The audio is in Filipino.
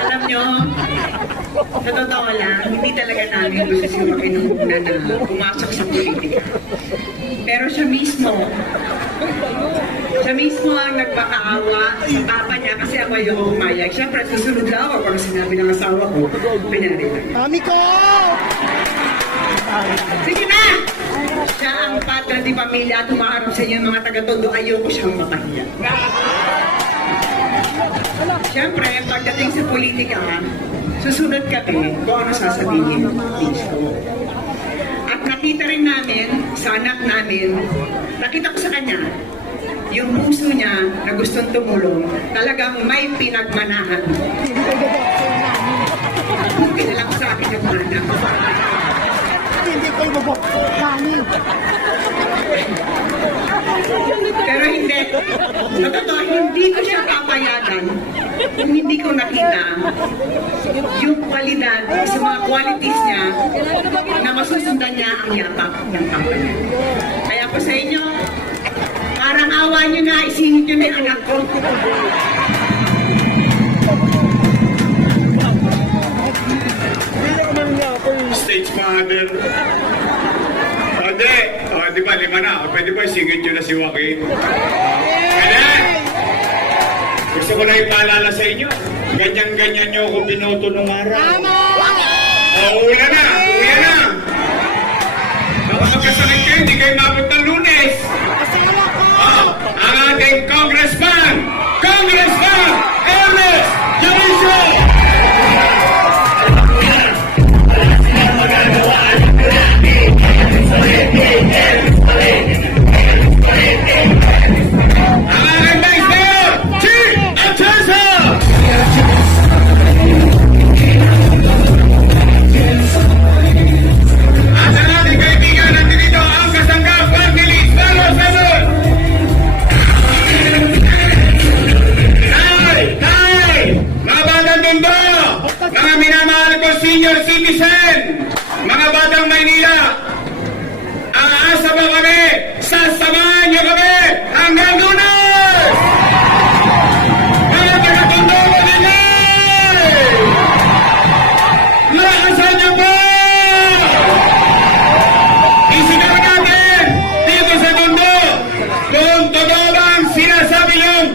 Alam nyo, sa totoo lang, hindi talaga namin gusto si Joaquin nung una na pumasok sa politika. Pero siya mismo ang nagpakaawa sa papa niya kasi ako yung umayag. Siyempre, susunod na ako kung sinabi ng asawa ko, pinari lang. Mami ko! Sige na! Siya ang patron di pamilya at umaharap sa inyo mga taga-tondo, ayoko siyang makahiya. Siyempre, pagdating sa politika, susunod kami kung ano sasabihin mismo. At nakita rin namin, sa anak namin, nakita ko sa kanya, yung puso niya na gustong tumulong, talagang may pinagmanahan. Buti na lang sa akin yung anak. Hindi ko ibabok. Mami. Pero hindi. Sa totoo, hindi ko siya papayagan kung hindi ko nakita yung kwalidad sa mga qualities niya na masusundan niya ang yapak ng papa niya. Kaya po sa inyo, parang awa niyo na, isingit niyo na yung anak ko. Stage father. Di ba, 5 na? O, pwede ba isingit nyo na si Joaquin? Pwede! Gusto ko na ipaalala sa inyo. Ganyan-ganyan nyo ako binoto nung araw. Uula na! Uya na! Nakakasakit kayo, hindi kayo mabot ng Lunes. Ang ating Congressman Ernest Jalisco! Senior citizen, mga batang Maynila, aasa ba kami? Sasamahan niyo kami hanggang Lunes! Mga taga-Tondo Manilay! Lakasan niyo po! Isigaw natin dito sa Tondo kung totoo bang sinasabi niyong